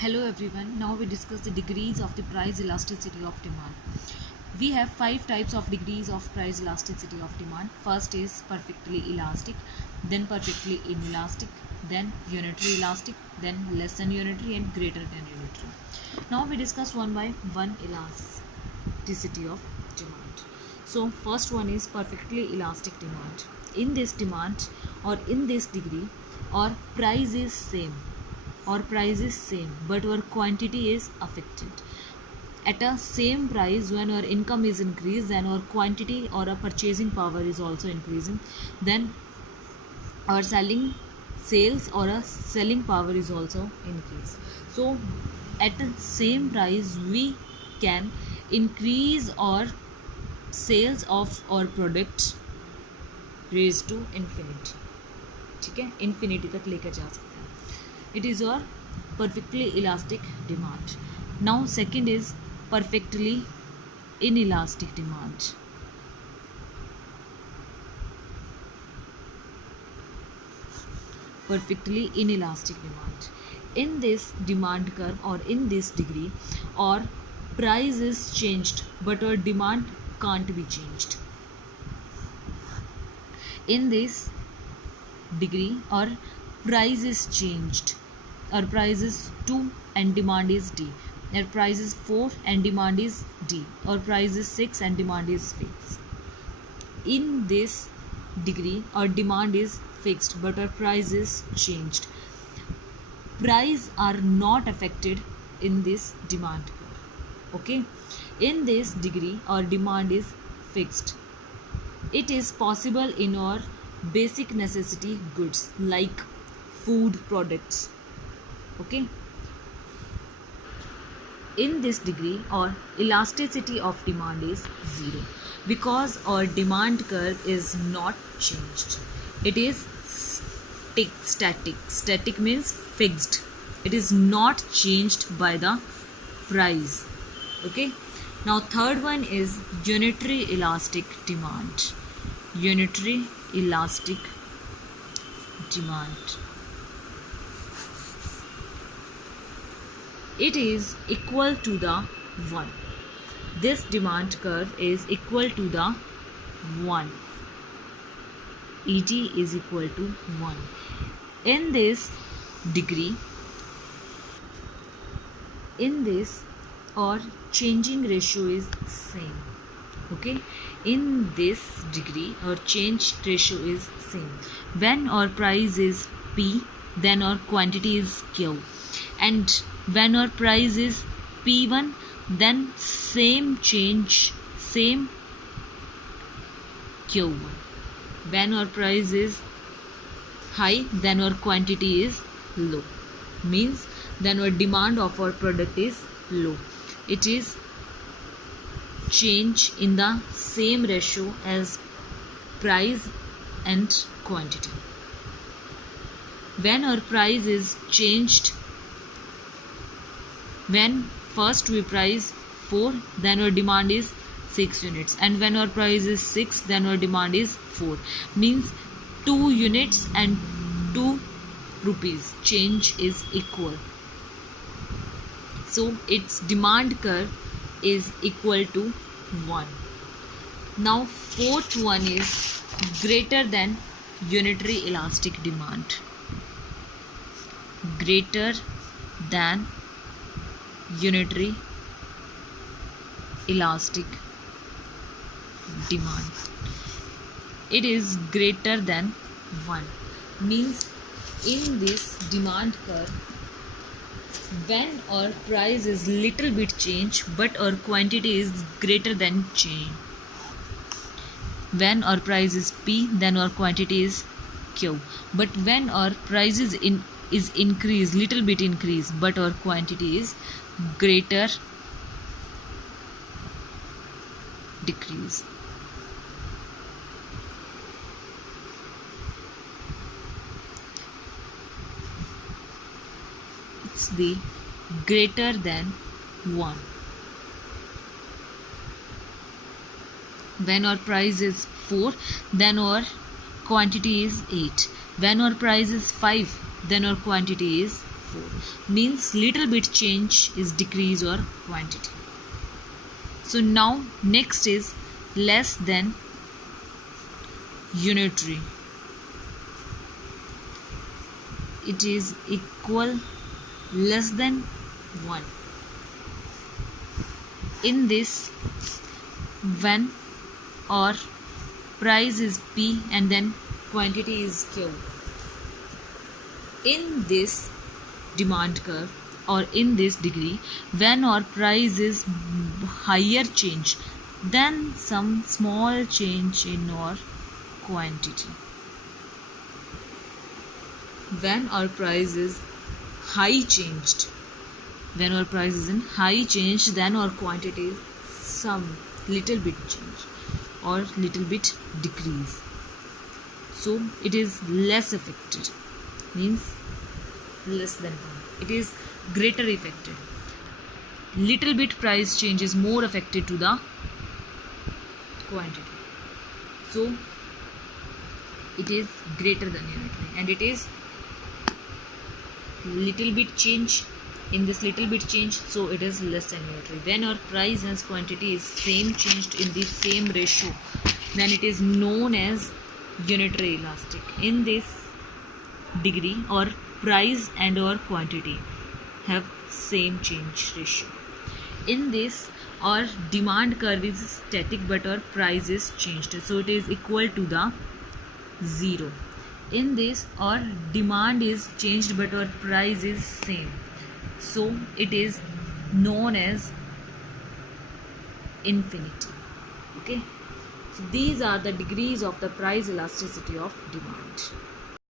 Hello everyone. Now we discuss the degrees of the price elasticity of demand. We have 5 types of degrees of price elasticity of demand. First is perfectly elastic, then perfectly inelastic, then unitary elastic, then less than unitary and greater than unitary. Now we discuss one by one elasticity of demand. So first one is perfectly elastic demand. In this demand or in this degree, our price is same but our quantity is affected. At a same price, when our income is increased, then our quantity or our purchasing power is also increasing, then our sales or a selling power is also increased. So at the same price we can increase our sales of our product raised to infinity. ठीक है, infinity तक लेकर जा सकते हैं. It is your perfectly elastic demand. Now second is perfectly inelastic demand. Perfectly inelastic demand. In this demand curve or in this degree, our price is changed but our demand can't be changed. In this degree, our price is changed. Our price is 2 and demand is D. Our price is 4 and demand is D. Our price is 6 and demand is fixed. In this degree, our demand is fixed but our price is changed. Price are not affected in this demand curve. Okay. In this degree, our demand is fixed. It is possible in our basic necessity goods like food products. Okay. In this degree, our elasticity of demand is 0 because our demand curve is not changed. It is static. Static means fixed. It is not changed by the price. Okay. Now third one is unitary elastic demand. Unitary elastic demand. It is equal to the 1. This demand curve is equal to the 1. ED is equal to 1. In this degree, in this our changing ratio is same. Okay. In this degree, our change ratio is same. When our price is P, then our quantity is Q. And when our price is P1, then same change, same Q1. When our price is high, then our quantity is low. Means then our demand of our product is low. It is change in the same ratio as price and quantity. When our price is changed, when first we price 4, then our demand is 6 units, and when our price is 6, then our demand is 4. Means 2 units and 2 rupees change is equal. So its demand curve is equal to 1. Now fourth one is greater than unitary elastic demand. Greater than unitary elastic demand. It is greater than 1. Means in this demand curve, when our price is little bit change but our quantity is greater than change. When our price is P, then our quantity is Q. But when our price is increased, little bit increase, but our quantity is greater decrease. It's the greater than 1. When our price is 4, then our quantity is 8. When our price is 5, then our quantity is 4 means little bit change is decrease or quantity. So now next is less than unitary. It is equal less than 1. In this, when or price is P and then quantity is Q. In this demand curve or in this degree, when or price is higher change than some small change in or quantity. When our price is high changed, when our price is in high change, then our quantity is some little bit change or little bit decrease. So it is less affected, means less than 1. It is greater affected. Little bit price change is more affected to the quantity. So it is greater than unitary, and it is little bit change. In this little bit change, so it is less than unitary. When our price and quantity is same changed in the same ratio, then it is known as unitary elastic. In this degree, or price and or quantity have same change ratio. In this, our demand curve is static but our price is changed, so it is equal to the 0. In this, our demand is changed but our price is same, so it is known as infinity. Okay, so these are the degrees of the price elasticity of demand.